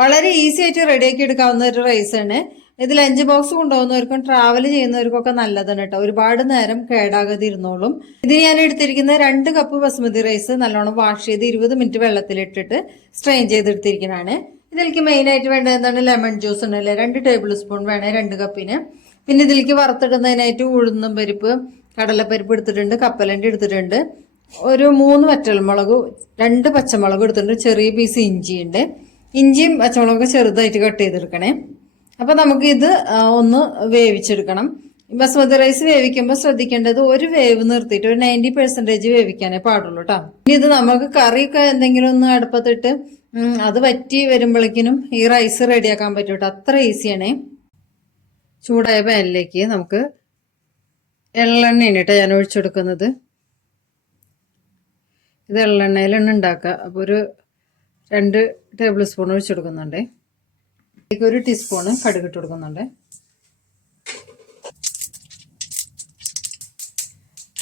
വളരെ ഈസി ആയിട്ട് റെഡിയാക്കി എടുക്കാവുന്ന ഒരു റൈസാണ് ഇത്. ലഞ്ച് ബോക്സ് കൊണ്ടുപോകുന്നവർക്കും ട്രാവൽ ചെയ്യുന്നവർക്കൊക്കെ നല്ലതാണ് കേട്ടോ. ഒരുപാട് നേരം കേടാകാതെ ഇരുന്നോളും. ഇത് ഞാൻ എടുത്തിരിക്കുന്ന 2 കപ്പ് ബസ്മതി റൈസ് നല്ലോണം വാഷ് ചെയ്ത് 20 മിനിറ്റ് വെള്ളത്തിലിട്ടിട്ട് സ്ട്രെയിൻ ചെയ്തെടുത്തിരിക്കുന്നതാണ്. ഇതിലേക്ക് മെയിൻ ആയിട്ട് വേണ്ടത് എന്താണ്? ലെമൺ ജ്യൂസ് ഉണ്ടല്ലേ, 2 ടേബിൾ സ്പൂൺ വേണേ 2 കപ്പിന്. പിന്നെ ഇതിലേക്ക് വറുത്തിടുന്നതിനായിട്ട് ഉഴുന്നും പരിപ്പ്, കടലപ്പരിപ്പ് എടുത്തിട്ടുണ്ട്, കപ്പലണ്ടി എടുത്തിട്ടുണ്ട്, ഒരു 3 വറ്റൽമുളക്, 2 പച്ചമുളക് എടുത്തിട്ടുണ്ട്, ചെറിയ പീസ് ഇഞ്ചിയുണ്ട്. ഇഞ്ചിയും പച്ചമുളകൊക്കെ ചെറുതായിട്ട് കട്ട് ചെയ്തെടുക്കണേ. അപ്പൊ നമുക്ക് ഇത് ഒന്ന് വേവിച്ചെടുക്കണം. ബസ്മതി റൈസ് വേവിക്കുമ്പോൾ ശ്രദ്ധിക്കേണ്ടത് ഒരു വേവ് നിർത്തിയിട്ട് ഒരു 90% വേവിക്കാനേ പാടുള്ളൂ കേട്ടോ. ഇനി ഇത് നമുക്ക് കറിയൊക്കെ എന്തെങ്കിലും ഒന്ന് അടുപ്പത്തിട്ട് അത് വറ്റി വരുമ്പോഴേക്കിനും ഈ റൈസ് റെഡിയാക്കാൻ പറ്റും കേട്ടോ. അത്ര ഈസിയാണേ. ചൂടായ പാനിലേക്ക് നമുക്ക് എള്ളെണ്ണയാണ് കേട്ടോ ഞാൻ ഒഴിച്ചെടുക്കുന്നത്. ഇത് എള്ളെണ്ണയിലാണ് ഉണ്ടാക്കുക. അപ്പോൾ ഒരു 2 ടേബിൾ സ്പൂൺ ഒഴിച്ചെടുക്കുന്നുണ്ട്. ഇതിലേക്ക് 1 ടീസ്പൂണ് കടുകിട്ട് കൊടുക്കുന്നുണ്ട്.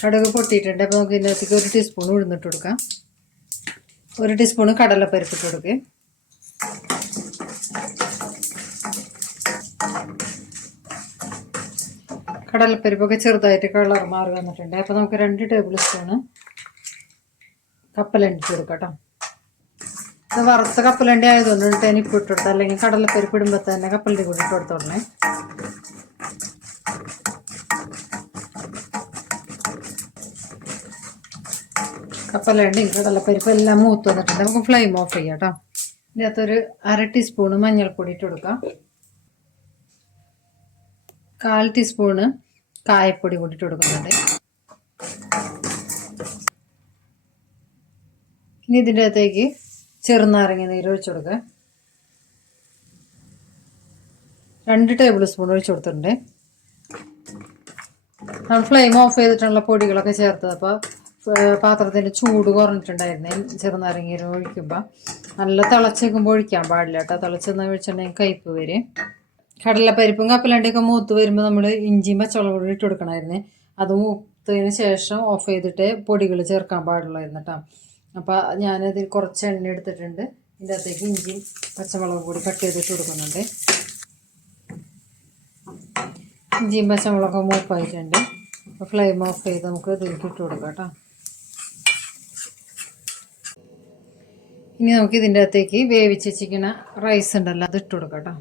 കടുക് പൊട്ടിയിട്ടുണ്ട്. അപ്പോൾ നമുക്ക് ഇതിനകത്തേക്ക് 1 ടീസ്പൂൺ ഉഴുന്നിട്ട് കൊടുക്കാം. 1 ടീസ്പൂണ് കടലപ്പരിപ്പിട്ട് കൊടുക്കുക. കടലപ്പരിപ്പൊക്കെ ചെറുതായിട്ട് കളർ മാറി വന്നിട്ടുണ്ട്. അപ്പോൾ നമുക്ക് 2 ടേബിൾ സ്പൂണ് കപ്പലണ്ടി ഇട്ട് കൊടുക്കാം കേട്ടോ. ഇത് വറുത്ത കപ്പലണ്ടി ആയതുകൊണ്ട് ഇനിപ്പ് ഇട്ട് കൊടുത്താൽ, അല്ലെങ്കിൽ കടലപ്പരിപ്പ് ഇടുമ്പോൾ തന്നെ കപ്പലണ്ടി കൂടി ഇട്ട് കൊടുത്തോളണേ. കപ്പലണ്ടി കടലപ്പരിപ്പ് എല്ലാം മൂത്ത് വന്നിട്ടുണ്ട്. നമുക്ക് ഫ്ലെയിം ഓഫ് ചെയ്യാം കേട്ടോ. ഇതിനകത്തൊരു 1/2 ടീസ്പൂണ് മഞ്ഞൾപ്പൊടി ഇട്ട് കൊടുക്കാം. 1/4 ടീസ്പൂണ് കായപ്പൊടി കൂടി ഇട്ട് കൊടുക്കുന്നുണ്ട്. ഇനി ഇതിൻ്റെ അകത്തേക്ക് ചെറുനാരങ്ങ നീര് ഒഴിച്ചു കൊടുക്കുക. 2 ടേബിൾ സ്പൂൺ ഒഴിച്ചു കൊടുത്തിട്ടുണ്ട്. നമ്മൾ ഫ്ലെയിം ഓഫ് ചെയ്തിട്ടുള്ള പൊടികളൊക്കെ ചേർത്തത്. അപ്പോൾ പാത്രത്തിൻ്റെ ചൂട് കുറഞ്ഞിട്ടുണ്ടായിരുന്നേ. ചെറുനാരങ്ങ ഒഴിക്കുമ്പോൾ നല്ല തിളച്ചേക്കുമ്പോൾ ഒഴിക്കാൻ പാടില്ല കേട്ടോ. തിളച്ചെന്ന് ഒഴിച്ചിട്ടുണ്ടെങ്കിൽ കയ്പ്പ് വരും. കടലപ്പരിപ്പും കപ്പലണ്ടിയൊക്കെ മൂത്ത് വരുമ്പോൾ നമ്മൾ ഇഞ്ചിയും പച്ചമുളകും കൂടി ഇട്ട് കൊടുക്കണമായിരുന്നേ. അത് മൂത്തതിന് ശേഷം ഓഫ് ചെയ്തിട്ട് പൊടികൾ ചേർക്കാൻ പാടുള്ളായിരുന്നു കേട്ടോ. അപ്പോൾ ഞാനതിൽ കുറച്ച് എണ്ണ എടുത്തിട്ടുണ്ട്. ഇതിൻ്റെ അകത്തേക്ക് ഇഞ്ചിയും പച്ചമുളകും കൂടി കട്ട് ചെയ്തിട്ട് കൊടുക്കുന്നുണ്ട്. ഇഞ്ചിയും പച്ചമുളകൊക്കെ മൂപ്പായിട്ടുണ്ട്. അപ്പോൾ ഫ്ലെയിം ഓഫ് ചെയ്ത് നമുക്ക് ഇതിലേക്ക് ഇട്ട് കൊടുക്കാം കേട്ടോ. ഇനി നമുക്ക് ഇതിൻ്റെ അകത്തേക്ക് വേവിച്ച് വെച്ചിരിക്കുന്ന റൈസ് ഉണ്ടല്ലോ, അത് ഇട്ട് കൊടുക്കാം കേട്ടോ.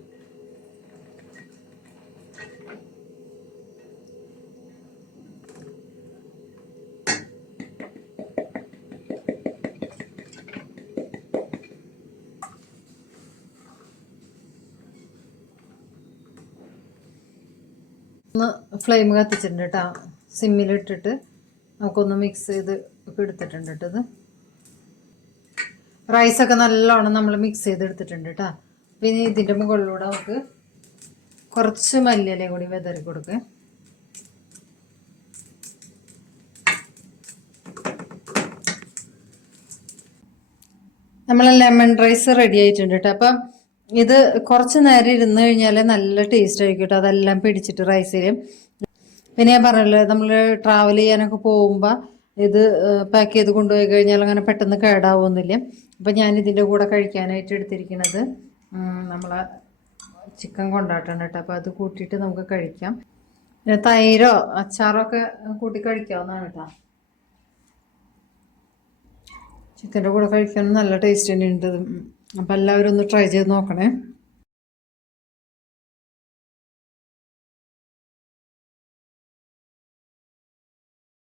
ഒന്ന് ഫ്ലെയിം കത്തിച്ചിട്ടുണ്ട് കേട്ടോ. സിമ്മിലിട്ടിട്ട് നമുക്കൊന്ന് മിക്സ് ചെയ്ത് ഒക്കെ എടുത്തിട്ടുണ്ട് കേട്ടോ. ഇത് റൈസൊക്കെ നല്ലോണം നമ്മൾ മിക്സ് ചെയ്ത് എടുത്തിട്ടുണ്ട് കേട്ടോ. പിന്നെ ഇതിൻ്റെ മുകളിലൂടെ നമുക്ക് കുറച്ച് മല്ലിയിലയും കൂടി വിതറി കൊടുക്കുക. നമ്മൾ ലെമൺ റൈസ് റെഡി ആയിട്ടുണ്ട് കേട്ടോ. അപ്പം ഇത് കുറച്ച് നേരം ഇരുന്ന് കഴിഞ്ഞാൽ നല്ല ടേസ്റ്റ് ആയിരിക്കും കേട്ടോ. അതെല്ലാം പിടിച്ചിട്ട് റൈസിൽ. പിന്നെ ഞാൻ പറഞ്ഞല്ലോ, നമ്മൾ ട്രാവൽ ചെയ്യാനൊക്കെ പോകുമ്പോൾ ഇത് പാക്ക് ചെയ്ത് കൊണ്ടുപോയി കഴിഞ്ഞാൽ അങ്ങനെ പെട്ടെന്ന് കേടാവുന്നില്ല. അപ്പം ഞാനിതിൻ്റെ കൂടെ കഴിക്കാനായിട്ട് എടുത്തിരിക്കുന്നത് നമ്മളെ ചിക്കൻ കൊണ്ടാട്ടം കേട്ടോ. അപ്പോൾ അത് കൂട്ടിയിട്ട് നമുക്ക് കഴിക്കാം. പിന്നെ തൈരോ അച്ചാറോ ഒക്കെ കൂട്ടി കഴിക്കാവുന്നതാണ് കേട്ടോ. ചിക്കൻ്റെ കൂടെ കഴിക്കാൻ നല്ല ടേസ്റ്റ് തന്നെയുണ്ട്. അപ്പോൾ എല്ലാവരും ഒന്ന് ട്രൈ ചെയ്ത് നോക്കണേ.